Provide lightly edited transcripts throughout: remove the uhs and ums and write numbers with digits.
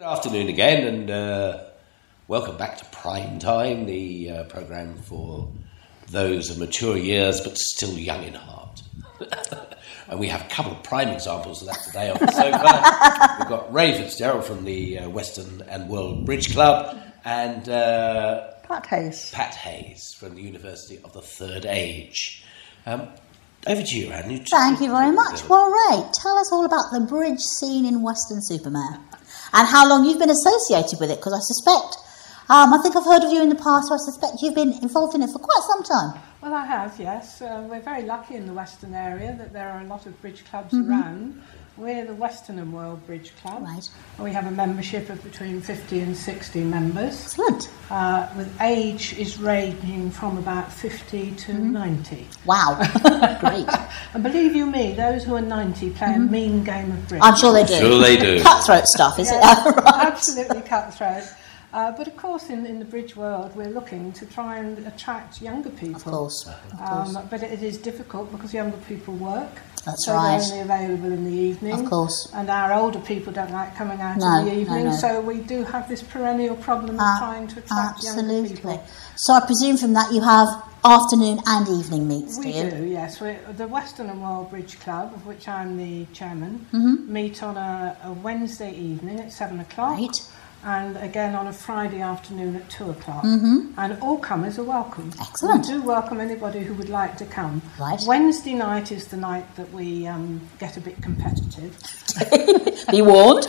Afternoon again, and welcome back to Prime Time, the programme for those of mature years but still young in heart. And we have a couple of prime examples of that today on the sofa. We've got Rae Fitzgerald from the Weston and Worle Bridge Club, and Pat Hase from the University of the Third Age. Over to you, Anne. Thank you very much. Well, Rae, tell us all about the bridge scene in Weston-super-Mare and how long you've been associated with it, because I suspect, I think I've heard of you in the past, so I suspect you've been involved in it for quite some time. Well, I have, yes. We're very lucky in the Weston area that there are a lot of bridge clubs around. We're the Weston and Worle Bridge Club. Right. We have a membership of between 50 and 60 members. Excellent. With age is ranging from about 50 to 90. Wow. Great. And believe you me, those who are 90 play a mean game of bridge. I'm sure they do. Sure they do. Cutthroat stuff, is it? Right. Absolutely. Absolutely cutthroat. But of course, in the bridge world, we're looking to try and attract younger people. Of course. But it is difficult because younger people work. That's so right. They're only available in the evening. Of course. And our older people don't like coming out in the evening. No. So we do have this perennial problem of trying to attract younger people. So I presume from that you have afternoon and evening meets, We do, yes. The Weston and Worle Bridge Club, of which I'm the chairman, meet on a Wednesday evening at 7 o'clock. Right. And again on a Friday afternoon at 2 o'clock. And all comers are welcome. Excellent. We do welcome anybody who would like to come. Right. Wednesday night is the night that we get a bit competitive. Be warned.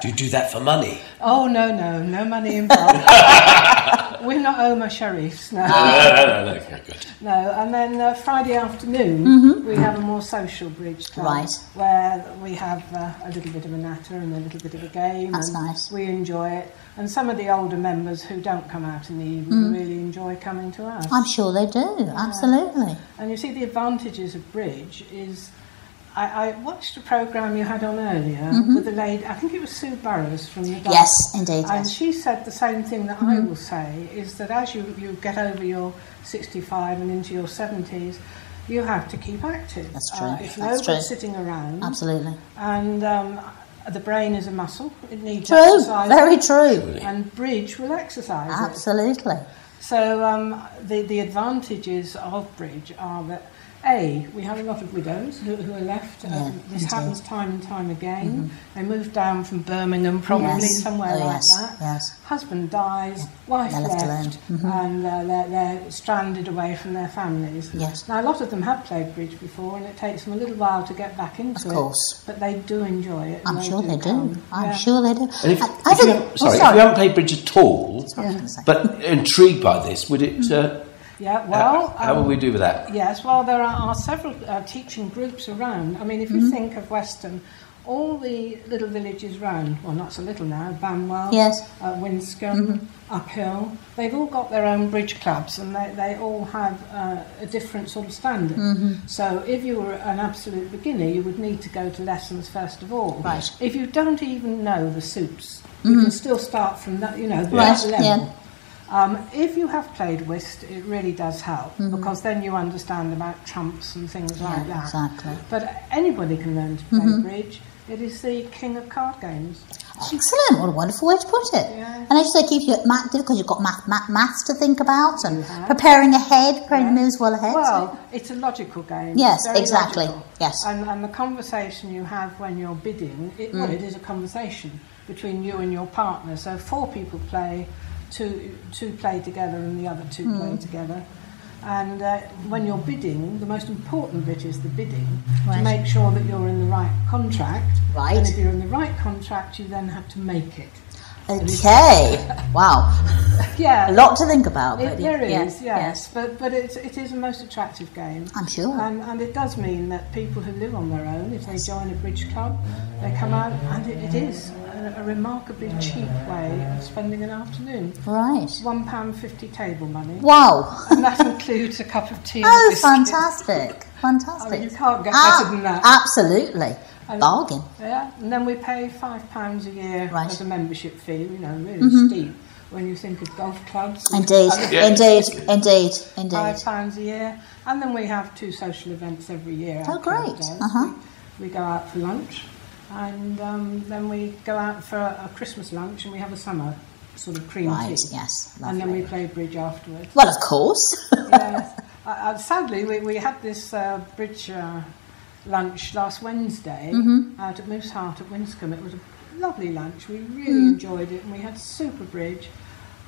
Do you do that for money? Oh, no money involved. We're not Omar Sharifs, no. No, okay, good. No, and then Friday afternoon we have a more social bridge club. Right. Where we have a little bit of a natter and a little bit of a game. That's and nice. We enjoy it. And some of the older members who don't come out in the evening really enjoy coming to us. I'm sure they do, absolutely. And you see the advantages of bridge is... I watched a programme you had on earlier with a lady, I think it was Sue Burrows from the Dart. Yes, indeed. And she said the same thing that I will say, is that as you get over your 65 and into your 70s, you have to keep active. That's true. It's no good sitting around. Absolutely. And the brain is a muscle. It needs True, exercise. very true. And bridge will exercise it. Absolutely. So the advantages of bridge are that we have a lot of widows who are left. This happens time and time again. They move down from Birmingham, probably somewhere like that. Yes. Husband dies, wife left, and they're stranded away from their families. Yes. Now, a lot of them have played bridge before, and it takes them a little while to get back into it. Of course. But they do enjoy it. I'm sure they do. come. I'm sure they do. And if you haven't played bridge at all, but intrigued by this, would it... Yeah, well... How will we do with that? Yes, well, there are several teaching groups around. I mean, if you think of Weston, all the little villages round, well, not so little now, Banwell, Winscombe, Uphill, they've all got their own bridge clubs, and they all have a different sort of standard. So if you were an absolute beginner, you would need to go to lessons first of all. Right. If you don't even know the suits, you can still start from that, that level. Yeah. If you have played whist, it really does help, because then you understand about trumps and things like that. Exactly. But anybody can learn to play bridge. It is the king of card games. Excellent. What a wonderful way to put it. Yeah. And as you say, keep you active because you've got maths to think about and preparing the moves well ahead. Well, it's a logical game. Yes, It's very exactly. logical. Yes. And the conversation you have when you're bidding, it is a conversation between you and your partner. So 4 people play, two play together and the other 2 play together. And when you're bidding, the most important bit is the bidding, to make sure that you're in the right contract. Right. And if you're in the right contract, you then have to make it. Okay. Wow. Yeah. A lot to think about. There is, yes. But it is a most attractive game. I'm sure. And it does mean that people who live on their own, if they join a bridge club, they come out, and it is a remarkably cheap way of spending an afternoon. Right. £1.50 table money. Wow. And that includes a cup of tea. Oh, and biscuits. fantastic. Fantastic. I mean, you can't get better than that. Absolutely. Bargain. Yeah, and then we pay £5 a year as a membership fee, really steep when you think of golf clubs. Indeed. £5 a year. And then we have 2 social events every year. Oh, great. We go out for lunch, and then we go out for a Christmas lunch, and we have a summer sort of cream tea. Yes. Lovely. And then we play bridge afterwards. Well, of course. Yes. Sadly, we had this bridge lunch last Wednesday out at Moose Heart at Winscombe. It was a lovely lunch. We really enjoyed it, and we had super bridge.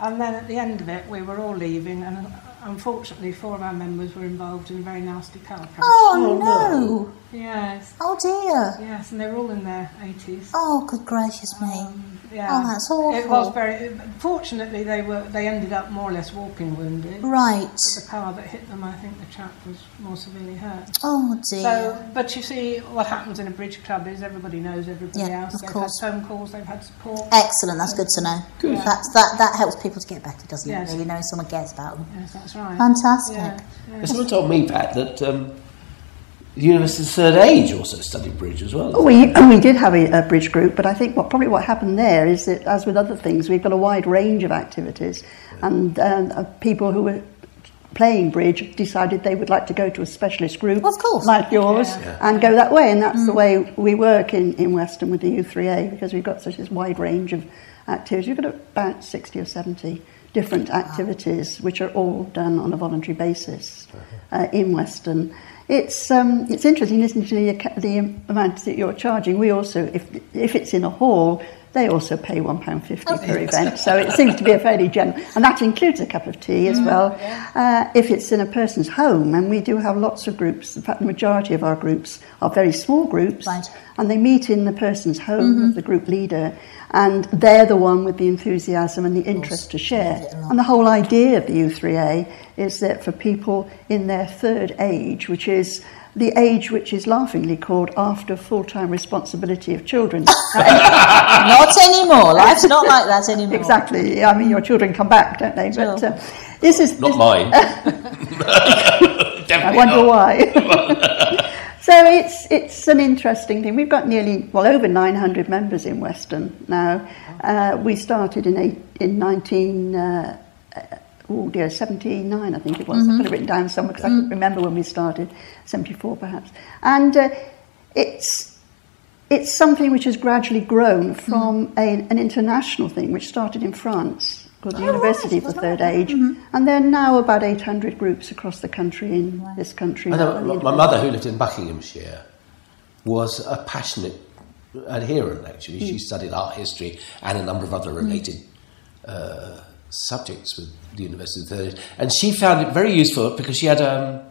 And then at the end of it, we were all leaving, and unfortunately 4 of our members were involved in a very nasty car crash. Oh, no. Yes. Oh, dear. Yes, and they were all in their 80s. Oh, good gracious me. Yeah. Oh, that's awful. It was very... Fortunately, they ended up more or less walking wounded. Right. But the car that hit them, I think the chap was more severely hurt. Oh, dear. So, but you see, what happens in a bridge club is everybody knows everybody else. Of course. They've had phone calls, they've had support. Excellent, that's good to know. Good. Yeah. That helps people to get better, doesn't Yes. it? Really knowing someone cares about them. Yes, that's right. Fantastic. Yeah. Someone told me, Pat, that the University of Third Age also studied bridge as well. We did have a bridge group, but I think what happened there is that, as with other things, we've got a wide range of activities, and people who were playing bridge decided they would like to go to a specialist group, of course, like yours, and go that way, and that's the way we work in Weston with the U3A, because we've got such a wide range of activities. We've got about 60 or 70 different activities, which are all done on a voluntary basis in Weston. It's interesting listening to the amount that you're charging. We also, if it's in a hall, they also pay £1.50 per event. So it seems to be a fairly general, and that includes a cup of tea as well. If it's in a person's home, and we do have lots of groups. In fact, the majority of our groups are very small groups, and they meet in the person's home of the group leader, and they're the one with the enthusiasm and the interest to share. And the whole idea of the U3A is that for people in their third age, which is the age which is laughingly called after full-time responsibility of children. Not anymore. Life's not like that anymore. Exactly. I mean, your children come back, don't they? Sure. But this is not mine. I wonder why. So it's an interesting thing. We've got over 900 members in Weston now. We started in 79, I think it was. I've got it written down somewhere because I couldn't remember when we started, 74 perhaps. And it's something which has gradually grown from an international thing which started in France called the University for Third Age, and there are now about 800 groups across the country in this country. I know, my mother, who lived in Buckinghamshire, was a passionate adherent, actually. She studied art history and a number of other related subjects with the University of Third Age. And she found it very useful because she had, at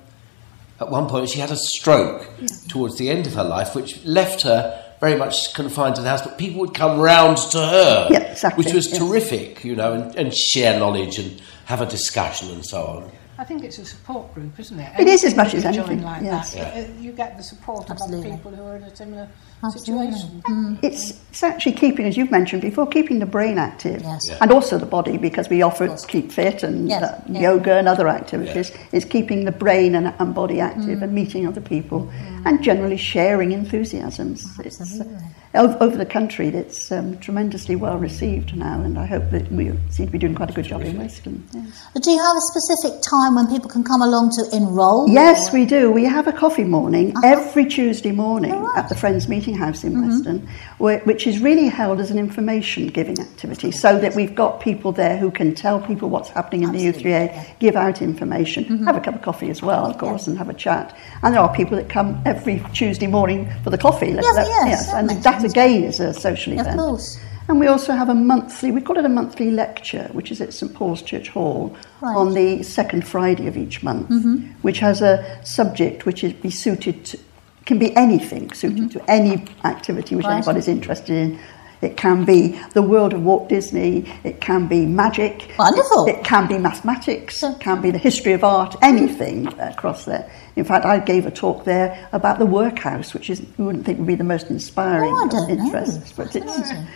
one point, she had a stroke towards the end of her life, which left her very much confined to the house, but people would come round to her, which was terrific, and share knowledge and have a discussion and so on. I think it's a support group, isn't it? It is as much as anything. Like that. You get the support of other people who are in a similar situation. It's actually keeping, as you've mentioned before, keeping the brain active and also the body, because we offer keep fit and yoga and other activities. It's keeping the brain and body active and meeting other people and generally sharing enthusiasms. It's, over the country, it's tremendously well received now, and I hope that we seem to be doing quite a good job in Weston. Do you have a specific time when people can come along to enrol? Yes, we do. We have a coffee morning every Tuesday morning at the Friends Meeting House in Weston, which is really held as an information-giving activity, so that we've got people there who can tell people what's happening in the U3A, give out information, have a cup of coffee as well, of course, and have a chat. And there are people that come every Tuesday morning for the coffee. And that again is a social event. Of course. And we also have we call it a monthly lecture, which is at St Paul's Church Hall on the second Friday of each month, which has a subject which can be anything suited to any activity which anybody's interested in. It can be the world of Walt Disney. It can be magic. Wonderful. It can be mathematics. It can be the history of art. Anything across there. In fact, I gave a talk there about the workhouse, which is you wouldn't think would be the most inspiring interest, but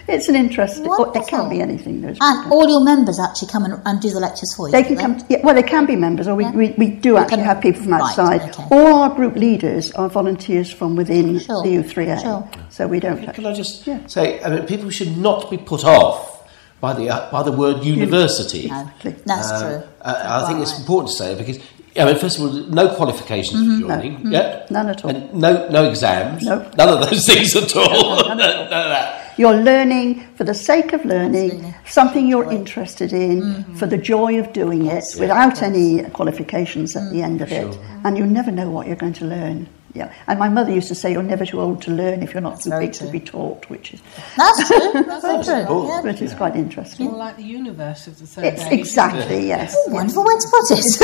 it's an interest. It can be anything. And all your members actually come and do the lectures for you. They can come. Well, they can be members, or we do actually have people from outside. Right, okay. All our group leaders are volunteers from within the U3A, so we don't. Can I just say? I mean, people should not be put off by the word university. No, that's true. I think it's important to say because. I mean, first of all, no qualifications for joining. Yeah, none at all. And no exams. No. None of those things at all. None of that. You're learning for the sake of learning, something you're interested in, for the joy of doing it, without any qualifications at the end of it. And you never know what you're going to learn. Yeah, and my mother used to say, "You're never too old to learn if you're not too big to be taught," which is that's true. That's very true. Yeah. Which is quite interesting. More like the universe of the third age. Exactly. Yes. Wonderful way to put it.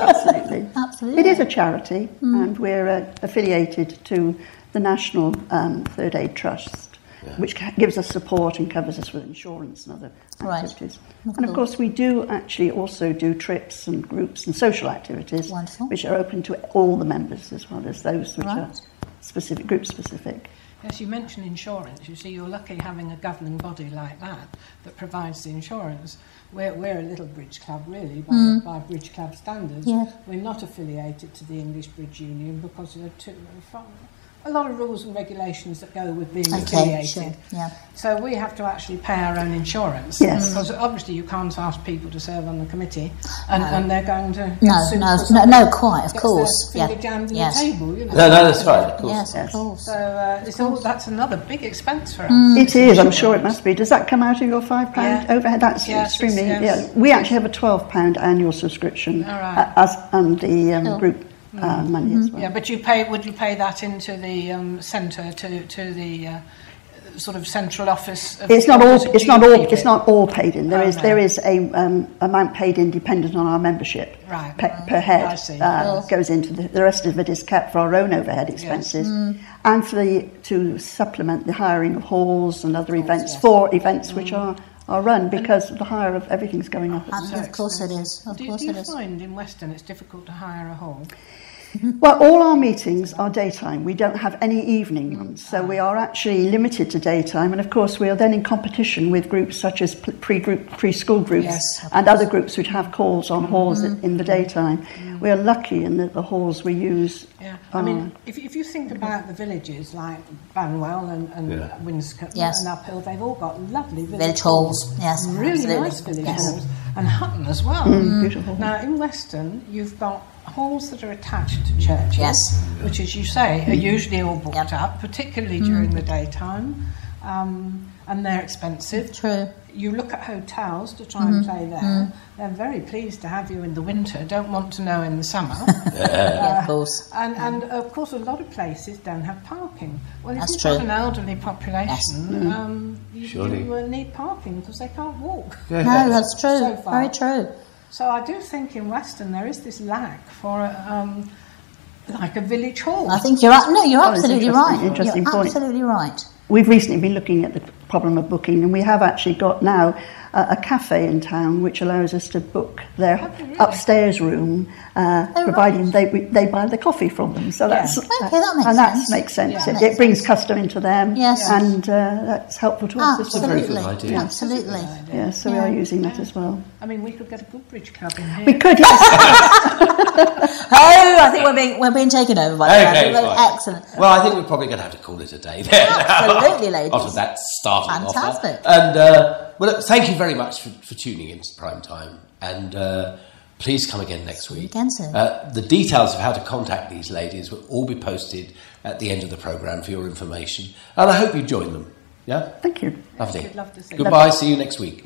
Absolutely. Absolutely. It is a charity, and we're affiliated to the National Third Aid Trust, which gives us support and covers us with insurance and other activities. And of course, we do actually also do trips and groups and social activities, which are open to all the members as well as those which are specific, group specific. Yes, you mentioned insurance. You see, you're lucky having a governing body like that provides the insurance. We're a little bridge club, really, by bridge club standards. Yeah. We're not affiliated to the English Bridge Union because there are a lot of rules and regulations that go with being affiliated. Sure. Yeah. So we have to actually pay our own insurance. Yes. Because obviously you can't ask people to serve on the committee and they're going to... No, quite, of course. Their finger jammed in the table, you know. No, that's right, of course. Yes, of course. So that's another big expense for us. It is, I'm sure it must be. Does that come out of your £5 overhead? That's extremely... Yeah. We actually have a £12 annual subscription and the group... money as well. Yeah, but would you pay that into the centre to the sort of central office? It's not all paid in. There is a amount paid in dependent on our membership per head. I see. Goes into the rest of it is kept for our own overhead expenses, and to supplement the hiring of halls and other events for events which are run because the hire of everything's going up. Of course it is. Do you find in Weston it's difficult to hire a hall? Well, all our meetings are daytime. We don't have any evening ones, so we are actually limited to daytime. And of course, we are then in competition with groups such as preschool groups and other groups which have calls on halls in the daytime. We are lucky in that the halls we use. Yeah, I mean, if you think about the villages like Banwell and Winscombe and Uphill, they've all got lovely village halls. Yes, really nice village halls, and Hutton as well. Beautiful. Now in Weston, you've got halls that are attached to churches, which, as you say, are usually all booked up, particularly during the daytime, and they're expensive. True. You look at hotels to try and play there. They're very pleased to have you in the winter, don't want to know in the summer. Of course. And of course, a lot of places don't have parking. Well, if you've got an elderly population, you need parking because they can't walk. No, that's true. So far. Very true. So I do think in Weston there is this lack for like a village hall. I think you're absolutely right. Interesting point. Absolutely right. We've recently been looking at the problem of booking, and we have actually got now a cafe in town which allows us to book their upstairs room, providing they buy the coffee from them. So that makes sense. Yeah, it brings custom into them, and that's helpful to us. Absolutely, absolutely. Yeah, so we are using that as well. I mean, we could get a good bridge club in here. We could, yes. I think we're being taken over by that. Excellent. Well, I think we're probably going to have to call it a day there. Absolutely, ladies. After that starting Fantastic. offer. And well, thank you very much for tuning in to Prime Time. And please come again next week. Again, sir. The details of how to contact these ladies will all be posted at the end of the programme for your information. And I hope you join them. Yeah? Thank you. Lovely. We'd love to see Goodbye. See you next week.